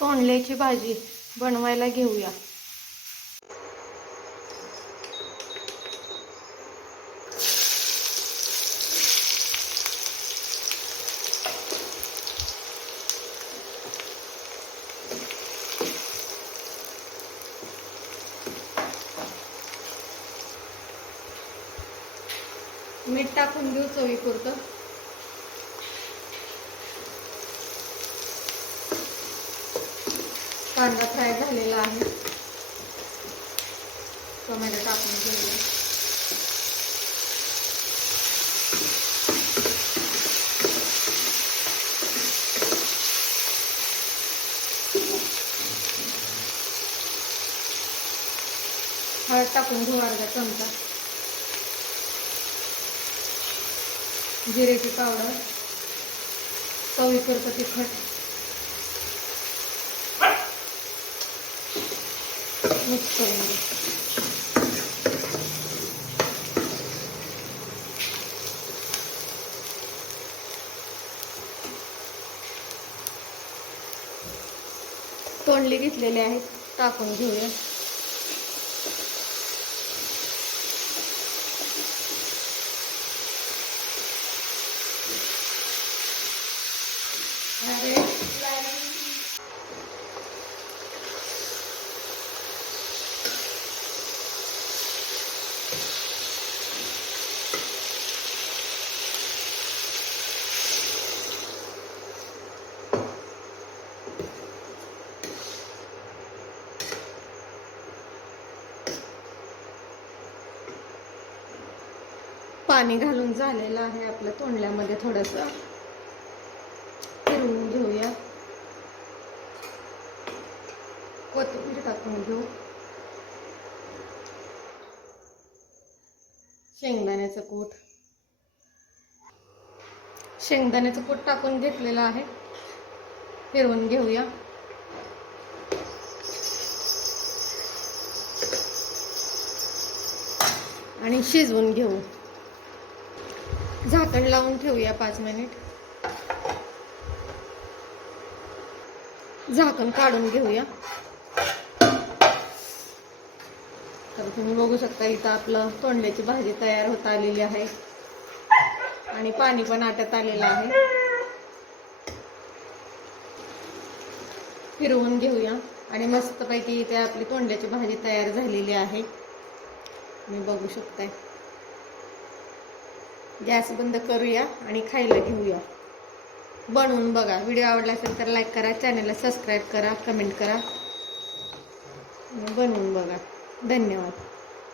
तोंडल्याची भाजी बनवायला घेऊया. मीठ टाकून घेऊ चवी पुरतं कांदा फ्राय झालेला आहे. टोमॅटो टाकून घेऊया. हळद टाकून घेऊ अर्धा चमचा. जिरेची पावडर. चवीपुरतं तिखट. मिक्स तोंडली घेतलेले आहेत टाकून घेऊया. अरे. पाणी घालून झालेलं आहे आपल्या तोंडल्यामध्ये थोडस. फिरवून घेऊया. कोथिंबीर टाकून घेऊ. शेंगदाण्याचं कूट. शेंगदाण्याचं कूट टाकून घेतलेलं आहे. फिरवून घेऊया. आणि शिजवून घेऊ. झाकण लावून ठेवूया पाच मिनिट. झाकण काढून घेऊया. तर तुम्ही बघू शकता इथं आपलं तोंडल्याची भाजी तयार होत आलेली आहे. आणि पाणी पण आटत आलेलं आहे. फिरवून घेऊया. आणि मस्तपैकी इथे आपली तोंडल्याची भाजी तयार झालेली आहे. मी बघू शकताय. गॅस बंद करूया आणि खायला घेऊया. बनवून बघा. व्हिडिओ आवडला असेल तर लाईक करा. चॅनलला सबस्क्राईब करा कमेंट करा. बनवून बघा. धन्यवाद.